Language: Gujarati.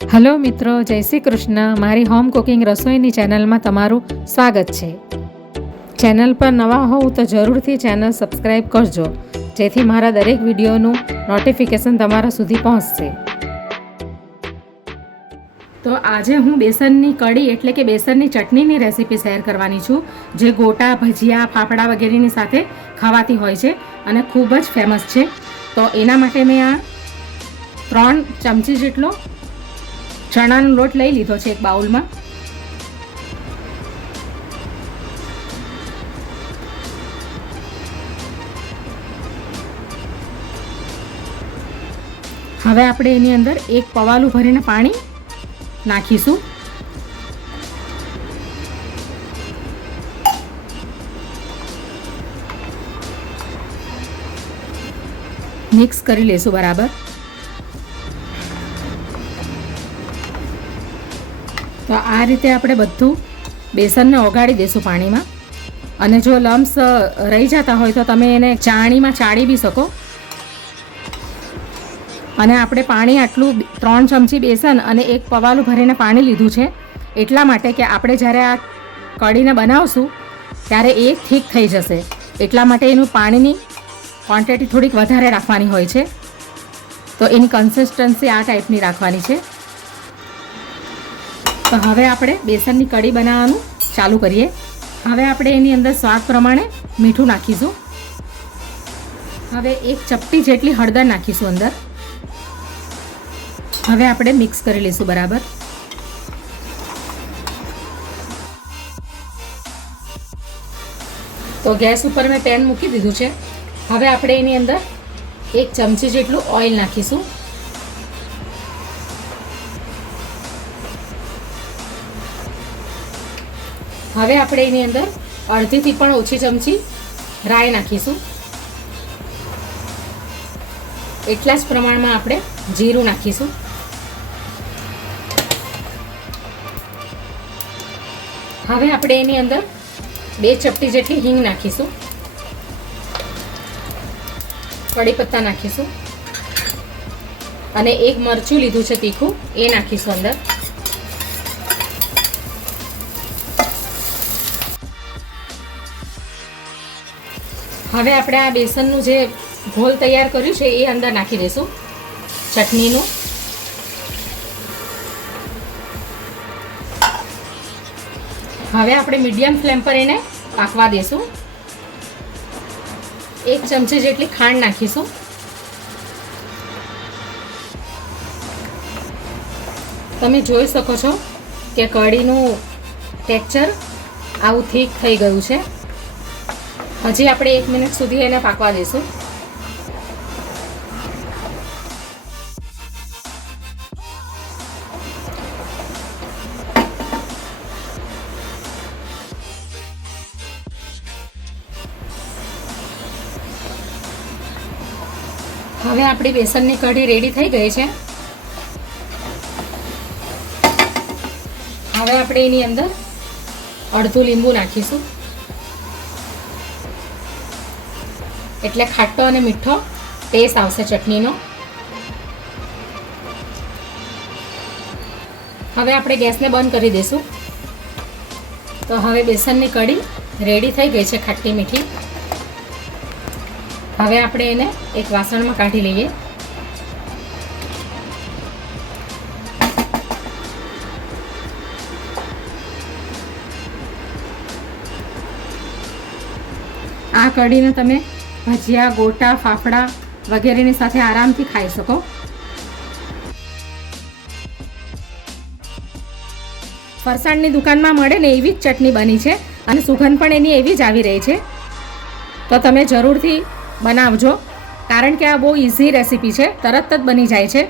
હલો મિત્રો, જય શ્રી કૃષ્ણ. મારી હોમ કુકિંગ રસોઈની ચેનલમાં તમારું સ્વાગત છે. ચેનલ પર નવા હોવ તો જરૂરથી ચેનલ સબસ્ક્રાઈબ કરજો, જેથી મારા દરેક વિડીયોનું નોટિફિકેશન તમારા સુધી પહોંચશે. તો આજે હું બેસનની કઢી એટલે કે બેસનની ચટણીની રેસીપી શેર કરવાની છું, જે ગોટા, ભજીયા, ફાફડા વગેરેની સાથે ખાવાતી હોય છે અને ખૂબ જ ફેમસ છે. તો એના માટે મેં આ 3 ચમચી જેટલો ચણાનો લોટ લઈ લીધો છે એક બાઉલમાં. હવે આપણે એની અંદર એક પવાલું ભરીને પાણી નાખીશું. મિક્સ કરી લેશું બરાબર. તો આ રીતે આપણે બધું બેસનને ઓગાળી દઈશું પાણીમાં. અને જો લમ્સ રહી જતા હોય તો તમે એને ચાળણીમાં ચાળી બી શકો. અને આપણે પાણી આટલું 3 ચમચી બેસન અને એક પવાલું ભરીને પાણી લીધું છે એટલા માટે કે આપણે જ્યારે આ કઢીને બનાવશું ત્યારે એ થીક થઈ જશે. એટલા માટે એનું પાણીની ક્વોન્ટિટી થોડીક વધારે રાખવાની હોય છે. તો એની કન્સિસ્ટન્સી આ ટાઈપની રાખવાની છે. તો હવે આપણે બેસનની કઢી બનાવવાનું ચાલુ કરીએ. હવે આપણે એની અંદર સ્વાદ પ્રમાણે મીઠું નાખીશું. હવે એક ચપટી જેટલી હળદર નાખીશું અંદર. હવે આપણે મિક્સ કરી લઈશું બરાબર. તો ગેસ ઉપર મેં પેન મૂકી દીધું છે. હવે આપણે એની અંદર 1 ચમચી જેટલું ઓઇલ નાખીશું. હવે આપણે એની અંદર અડધીથી પણ ઓછી ચમચી રાઈ નાખીશું. એટલા જ પ્રમાણમાં આપણે જીરું નાખીશું. હવે આપણે એની અંદર 2 ચપટી જેટલી હિંગ નાખીશું. કડી પત્તા નાખીશું અને એક મરચું લીધું છે તીખું, એ નાખીશું અંદર. હવે આપણે આ બેસનનું જે ઘોલ તૈયાર કર્યું છે એ અંદર નાખી દઈશું ચટણીનું. હવે આપણે મીડિયમ ફ્લેમ પર એને પાકવા દઈશું. 1 ચમચી જેટલી ખાંડ નાખીશું. તમે જોઈ શકો છો કે કઢીનું ટેક્સચર આવું થીક થઈ ગયું છે. હજી આપણે 1 મિનિટ સુધી એને પાકવા દઈશું. હવે આપણી બેસનની કઢી રેડી થઈ ગઈ છે. હવે આપણે એની અંદર અડધું લીંબુ નાખીશું, એટલે ખાટો અને મીઠો ટેસ્ટ આવશે ચટણીનો. હવે આપણે ગેસને બંધ કરી દઈશું. તો હવે બેસનની કઢી રેડી થઈ ગઈ છે, ખાટી મીઠી. હવે આપણે એને એક વાસણમાં કાઢી લઈએ. આ કઢીને તમે ભજીયા, ગોટા, ફાફડા વગેરેની સાથે આરામથી ખાઈ શકો. ફરસાણની દુકાનમાં મળે ને એવી જ ચટણી બની છે અને સુગંધ પણ એની એવી જ આવી રહી છે. તો તમે જરૂરથી બનાવજો, કારણ કે આ બહુ ઇઝી રેસીપી છે, તરત જ બની જાય છે.